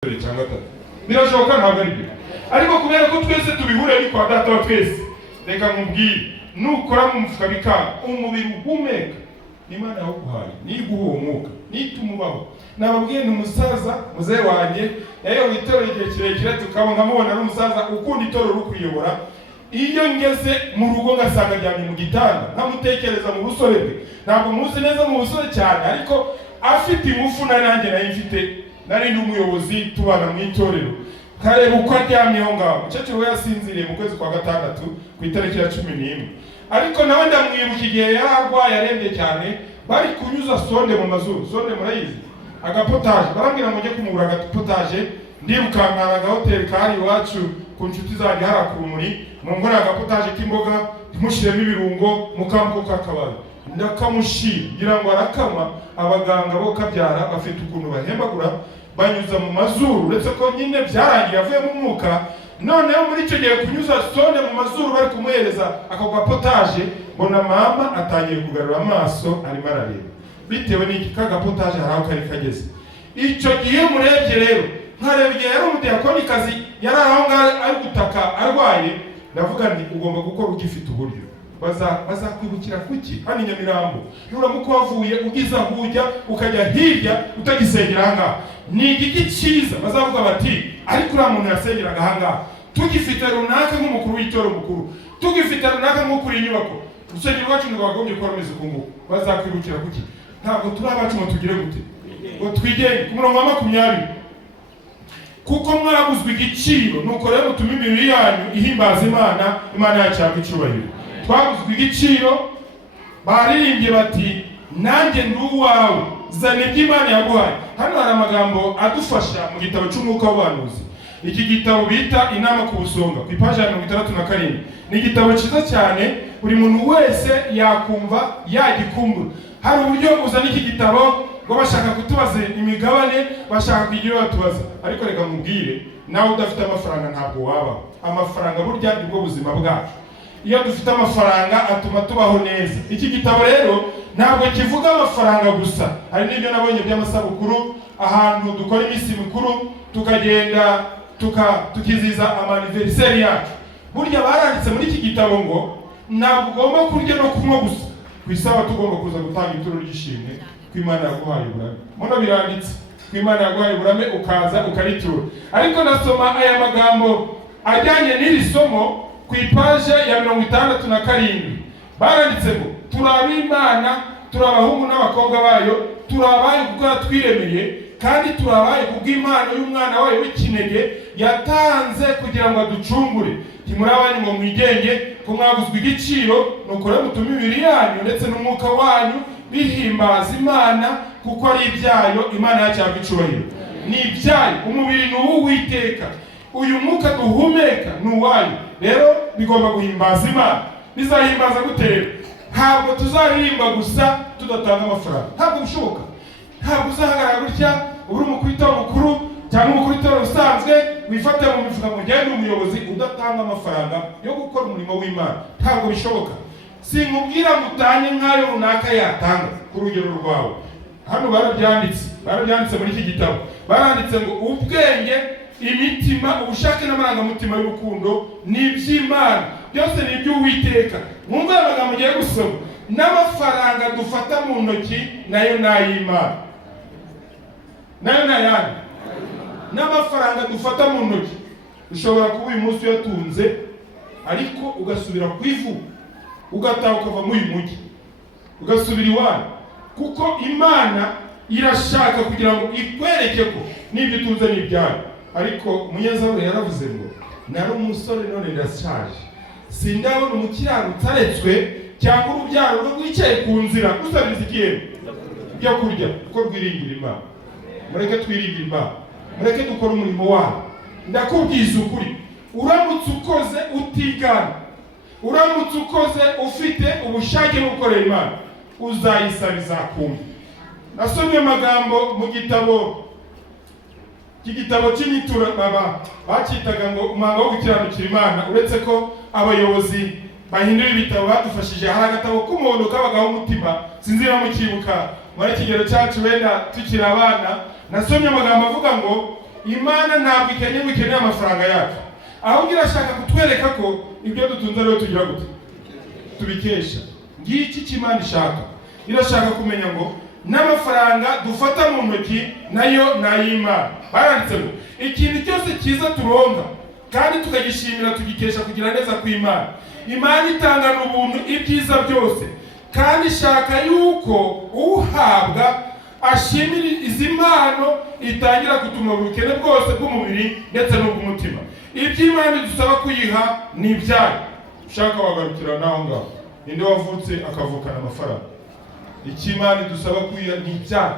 cyangwa atatu birashoboka ntabwo ari byo, ariko kubera ko twese tubihura ari kwa data wa twese, reka nkubwire nukora mu mufuka bikanga umubiri uhumeka Imana yaguhaye niguhumuka nitumubaho. Nababwiye ni umusaza muzee wanjye yayo itoro igihe kirekire tukabona mubona ari umusaza ukunda itoro rukuyobora. Iyo ngeze mu rugo ngasanga ryamye mu gitanda nkamutekereza mu busore bwe, ntabwo muzi neza mu busore cyane ariko afite imufu na nanjye nayo mfite, nari n'umuyobozi tubana mu itorero, kareba uko aryamyeho ngaho. Umukecuru we yasinziriye mu kwezi kwa gatandatu ku itariki ya 11, ariko nawe ndamwibuka igihe yararwaye arembye cyane, bari kunyuza sonde mu mazuru. Sonde murayizi, agapotaje, barambwira ngo njye kumugura agapotaje, ndibukankana agahoteli kari iwacu ku nshuti zanjye hara ku Rumuri, mungora agapotaje k'imboga ntimushiremo ibirungo mukamko kakabaye, ndakamushira ngira ngo arakama. Abaganga bo kabyara bafite ukuntu bahembagura banyuza mu mazuru, uretse ko nyine byarangiye avuye mu mwuka. Noneho muri icyo gihe kunyuza sonde mu mazuru bari kumuhereza ako gapotaje, mbona mama atangiye kugarura amaso arimo arareba, bitewe n'iki kagapotaje haraho kari kageze. Icyo gihe murebye rero nkareba igihe yari umudiyakonikazi yari aho ngaho ari gutaka arwaye, ndavuga nti ugomba gukora ugifite uburyo. Bazakwibukira kuki hano Nyamirambo nuramuko wavuye ugize aho ujya ukajya hirya utagisengera ahangaha, ni igiki cyiza bazavuga bati ariko uriya muntu yasengeraga ahangaha, tugifite runaka nk'umukuru w'itoro mukuru, tugifite runaka nk'ukuri inyubako, urusengero rwacu ntirwagombye kuba rumeze uku nguku. Bazakwibukira kuki? Ntabwo turi abacu ngo tugire gute ngo twigenge. Ku murongo wa 20, kuko mwaguzwe igiciro, nuko rero mutume imibiri yanyu ihimbaza Imana, Imana yacu yabwa icyubahiro. Twaguzwe igiciro, baririmbye bati nanjye ndi uwawe, zana ibyo Imana yaguhaye. Hano hari amagambo adufasha mu gitabo cy'umwuka w'ubuhanuzi, iki gitabo bita Inama ku Busonga ku ipaji ya 67. Ni igitabo cyiza cyane, buri muntu wese yakumva yagikumbura. Hari uburyo uzana iki gitabo ngo bashaka kutubaza imigabane, bashaka kugira batubaza, ariko reka mubwire nawe udafite amafaranga ntabwo waba. Amafaranga burya nibwo buzima bwacu. Iyo dufite amafaranga atuma tubaho neza. Iki gitabo rero ntabwo kivuga amafaranga gusa, hari n'ibyo nabonye by'amasabukuru, ahantu dukora iminsi mikuru tukagenda tukiziza amaniversary yacu. Burya baranditse muri iki gitabo ngo ntabwo ugomba kurya no kunywa gusa, ku isabato tugomba kuza gutanga ituro ry'ishimwe ko Imana yaguhaye uburame. Muno biranditse ko Imana yaguhaye uburame ukaza ukaritura. Ariko nasoma aya magambo ajyanye n'iri somo ku ipaje ya 67, baranditse ngo turabe Imana, turabahungu n'abakobwa bayo, turabaye kuko yatwiremeye, kandi turabaye kubw'Imana y'umwana wayo w'ikinege yatanze kugira ngo aducungure. Timurabanye ngo mwigenge, ko mwaguzwe igiciro, nuko rero mutume imibiri yanyu ndetse n'umwuka wanyu bihimbaza Imana, kuko ari ibyayo Imana yacu yabwa icyubahiro. Ni ibyayo, umubiri ni uw'Uwiteka, uyu mwuka duhumeka ni uwayo. Rero bigomba guhimbaza Imana. Bizahimbaza gute rero? Ntabwo tuzaririmba gusa tudatanga amafaranga, ntabwo bishoboka. Ntabwo uzahagarara gutya uri umukuru w'itoro mukuru cyangwa umukuru w'itoro usanzwe wifate mu mifuka ngo ugende umuyobozi udatanga amafaranga yo gukora umurimo w'Imana. Ntabwo bishoboka. Sinkubwira ngo utange nk'ayo runaka yatanga ku rugero rwawe. Hano barabyanditse muri iki gitabo, baranditse ngo ubwenge, imitima, ubushake n'amarangamutima y'urukundo ni iby'Imana, byose ni iby'Uwiteka. Mwumve amagambo ngiye gusoma. N'amafaranga dufata mu ntoki nayo n'ay'Imana. Nayo n'ayandi. N'amafaranga dufata mu ntoki ushobora kuba uyu munsi uyatunze, ariko ugasubira ku ivu, ugataha ukava muri uyu mujyi ugasubira iwanyu, kuko Imana irashaka kugira ngo ikwereke ko n'ibyo utunze ni ibyayo. Ariko Umunyezaburi yaravuze ngo nari umusore none ndashaje, sindabona umukiranutsi aretswe cyangwa urubyaro rwicaye ku nzira usabiriza igihembo byo kurya, kuko rwiringira Imana. Mureke twiringira Imana, mureke dukora umurimo wayo. Ndakubwiza ukuri, uramutse ukoze utigana, uramutse ukoze ufite ubushake bwo gukorera Imana, uzayisaba izakumva. Nasomye amagambo mu gitabo cy'inyitura bakitaga ngo umuhango wo gukiranukira Imana. Uretse ko abayobozi bahindura ibitabo badufashije, hari agatabo k'umuntu kabagaho umutima, sinzi mukibuka muri kigero cyacu wenda tukiri abana. Nasomye amagambo avuga ngo Imana ntabwo ikeneye amafaranga yacu, ahubwo irashaka kutwereka ko ibyo dutunze rero tugira gute tubikesha. Ngiki cy'Imana ishaka, irashaka kumenya ngo n'amafaranga dufata mu ntoki nayo n'ay'Imana. Baranditse ngo ikintu cyose cyiza turonka kandi tukagishimira tugikesha kugira neza kw'Imana. Imana itangana ubuntu ibyiza byose, kandi ishaka yuko uhabwa ashimira izi mpano itangira gutuma ubukene bwose bw'umubiri ndetse n'ubw'umutima. Iby'Imana idusaba kuyiha ni ibyayo. Ushaka wagarukira naho ngaho. Ninde wavutse akavukana amafaranga? Icy'Imana idusaba kuyiha ni ibyayo.